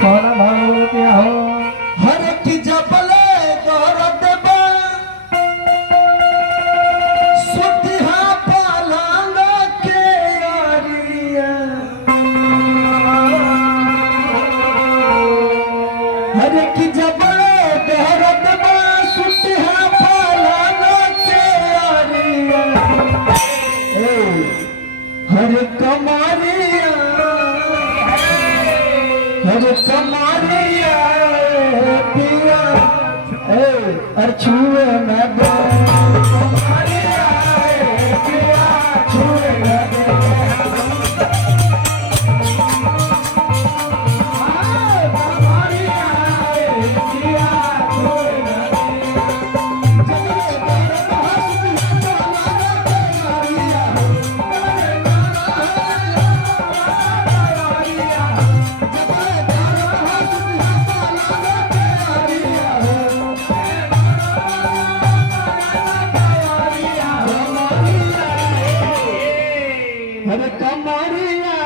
सोना भगवती हो हर की जबले दौरत बा सुतिहा पालांग के यारिया हर की जबले दौरत बा सुतिहा पालांग के यारिया हर कमारिया हर कमारिया पिया छुए न दे कमारिया पिया छुए न दे कमारिया पिया छुए न हर कमारिया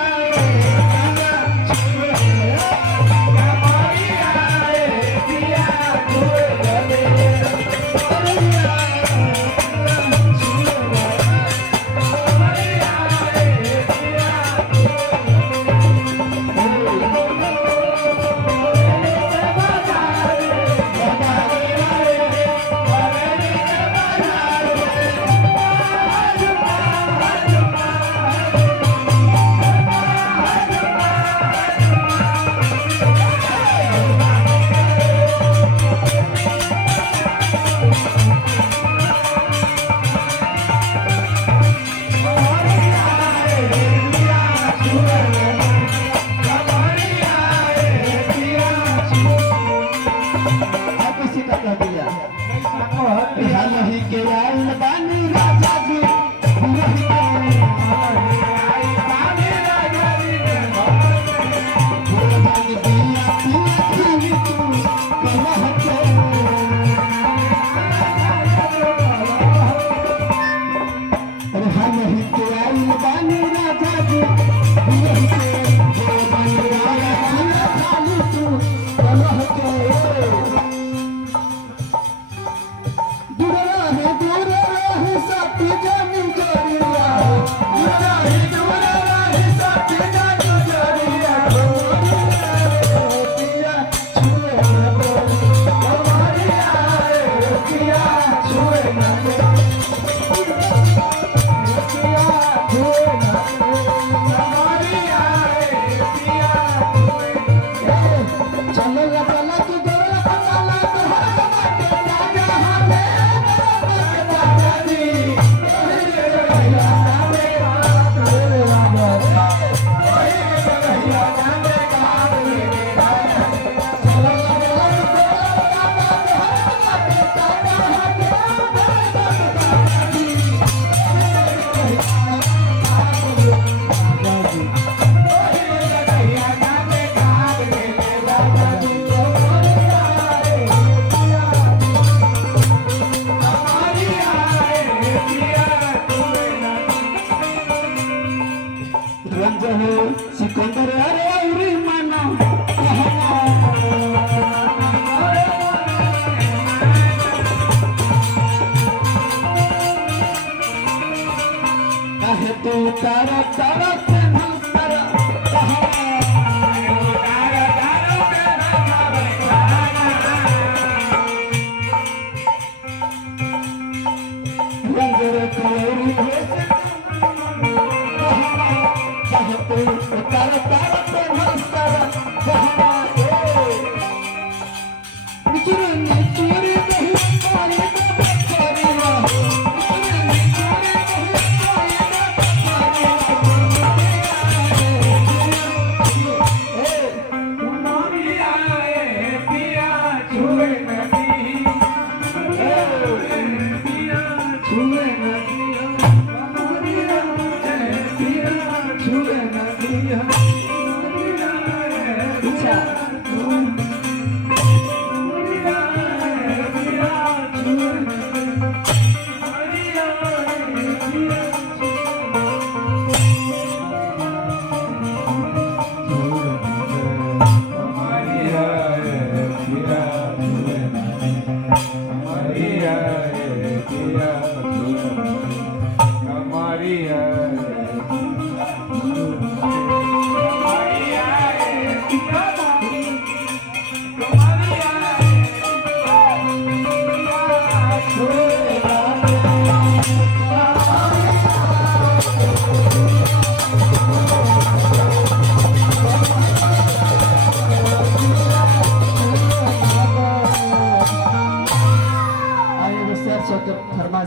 नहीं के आइल बानी राजा जी नहीं के आइल बानी राजा जी बानी दिया पिया तू कलह के अरे हाँ नहीं के आइल बानी राजा जी नहीं के बानी राजा जी तू कलह के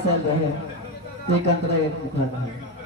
से रहे एक अंतरा एक मुखाना है